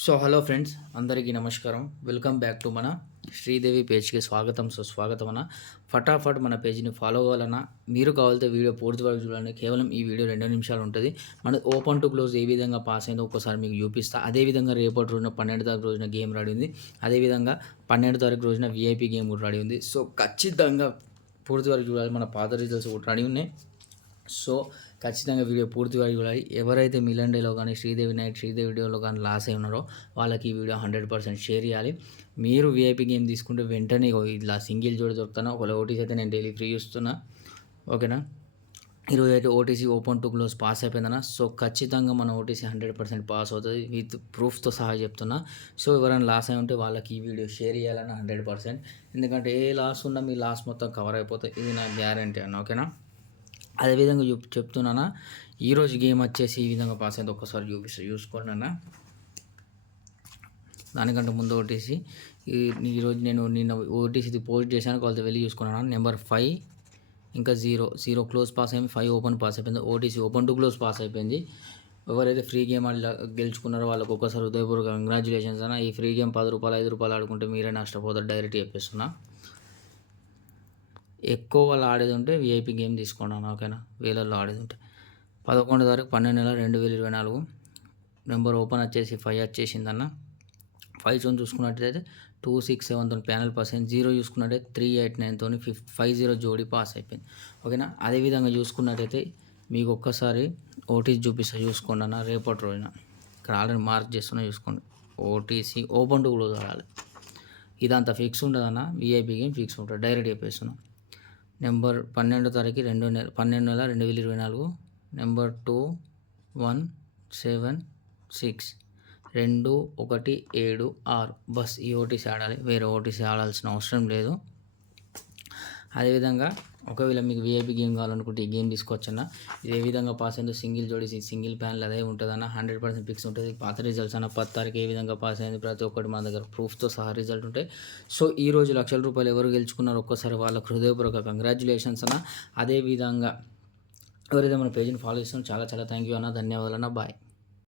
So hello friends, అందరికీ నమస్కారం. Welcome back to మన శ్రీదేవి పేజ్కి స్వాగతం సుస్వాగతం అన్న. ఫటాఫట్ మన పేజ్ని ఫాలో అవ్వాలన్నా మీరు కావాలంటే వీడియో పూర్తి వరకు చూడండి. కేవలం ఈ వీడియో 2 నిమిషాలు ఉంటుంది. మన ఓపెన్ టు క్లోజ్ ఏ విధంగా పాస్ అయిందో ఒక్కసారి మీకు చూపిస్తా. అదేవిధంగా రేపటి రోజున 12 తారీఖు రోజున గేమ్ రెడీ ఉంది. అదేవిధంగా 12 తారీఖు రోజున విఐపి గేమ్ కూడా రెడీ ఉంది. సో ఖచ్చితంగా పూర్తి వరకు చూడాలి. మన పాత రిజల్ట్స్ కూడా రెడీ ఉన్నాయి. సో ఖచ్చితంగా వీడియో పూర్తి వరకు చూడాలి. ఎవరైతే మిలన్ డేలో కానీ శ్రీదేవి నైట్ శ్రీదేవి డేలో కానీ లాస్ అయి ఉన్నారో వాళ్ళకి ఈ వీడియో 100% షేర్ చేయాలి. మీరు వీఐపీ గేమ్ తీసుకుంటే వెంటనే ఇలా సింగిల్ జోడి దొరుకుతాను. ఒకవేళ ఓటీసీ అయితే నేను డైలీ ఫ్రీ చూస్తున్నా. ఓకేనా, ఈరోజు అయితే OTC open to close pass అయిపోయిందన్న. సో ఖచ్చితంగా మన ఓటీసీ 100% పాస్ అవుతుంది విత్ ప్రూఫ్తో సహా చెప్తున్నా. సో ఎవరైనా లాస్ అయి ఉంటే వాళ్ళకి ఈ వీడియో షేర్ చేయాలన్న 100%. ఎందుకంటే ఏ లాస్ ఉన్నా మీ లాస్ మొత్తం కవర్ అయిపోతుంది. ఇది నా గ్యారంటీ అన్న. ఓకేనా, అదేవిధంగా చెప్తున్నానా, ఈరోజు గేమ్ వచ్చేసి ఈ విధంగా పాస్ అయింది. ఒక్కసారి చూసుకోండి అన్న. దానికంటే ముందు ఓటీసీ ఈరోజు నేను నిన్న ఓటీసీ పోస్ట్ చేశాను. వాళ్ళతో వెళ్ళి చూసుకున్నాను. నెంబర్ 5 ఇంకా 0 క్లోజ్ పాస్ అయింది, 5 ఓపెన్ పాస్ అయిపోయింది. OTC open to close pass అయిపోయింది. ఎవరైతే ఫ్రీ గేమ్ గెలుచుకున్నారో వాళ్ళకి ఒక్కసారి హృదయపూర్వక కంగ్రాచులేషన్స్ అన్న. ఈ ఫ్రీ గేమ్ ₹10 ₹5 ఆడుకుంటే మీరే నష్టపోతారు. డైరెక్ట్ చెప్పేస్తున్నా. ఎక్కువ వాళ్ళు ఆడేది ఉంటే విఐపి గేమ్ తీసుకోండి అన్న. ఓకేనా, వేలల్లో ఆడేది ఉంటే 11 తారీఖు 12 నెల 2024 నెంబర్ ఓపెన్ వచ్చేసి 5 వచ్చేసిందన్న. 5 జోన్ చూసుకున్నట్టయితే 267తో ప్యానల్ పాస్ అయింది. 0 చూసుకున్నట్టయితే 389తో 50 జోడీ పాస్ అయిపోయింది. ఓకేనా, అదేవిధంగా చూసుకున్నట్టయితే మీకు ఒక్కసారి ఓటీసీ చూపిస్తా, చూసుకోండి అన్న. రేపటి రోజున ఇక్కడ ఆల్రెడీ మార్క్ చేస్తున్నా, చూసుకోండి. ఓటీసీ ఓపెన్ టు క్లోజ్ ఆడాలి. ఇదంతా ఫిక్స్ ఉంటుంది అన్న. విఐపి గేమ్ ఫిక్స్ ఉంటుంది. డైరెక్ట్ చెప్పేస్తున్నాం. నెంబర్ 12 తారీఖు 12 నెల 2024 నెంబర్ 2176 2176 బస్. ఈ ఓటీసీ ఆడాలి, వేరే ఓటీసీ ఆడాల్సిన అవసరం లేదు. అదేవిధంగా ఒకవేళ మీకు విఐపి గేమ్ కావాలనుకుంటే ఈ గేమ్ తీసుకోవచ్చన్న. ఇది ఏ విధంగా పాస్ అయిందో సింగిల్ జోడీసి సింగిల్ ప్యాన్లు అదే ఉంటుందన్న. 100% ఫిక్స్ ఉంటుంది. పాత రిజల్ట్స్ అన్న 10 తారీఖు ఏ విధంగా పాస్ అయింది ప్రతి ఒక్కటి మన దగ్గర ప్రూఫ్తో సహా రిజల్ట్ ఉంటాయి. సో ఈ రోజు ₹1,00,000 ఎవరు గెలుచుకున్నారో ఒక్కసారి వాళ్ళకు హృదయపూర్వక కంగ్రాచులేషన్స్ అన్న. అదేవిధంగా ఎవరైతే మన పేజ్ని ఫాలో చేస్తున్నారో చాలా చాలా థ్యాంక్ యూ అన్న. ధన్యవాదాలు అన్న. బాయ్.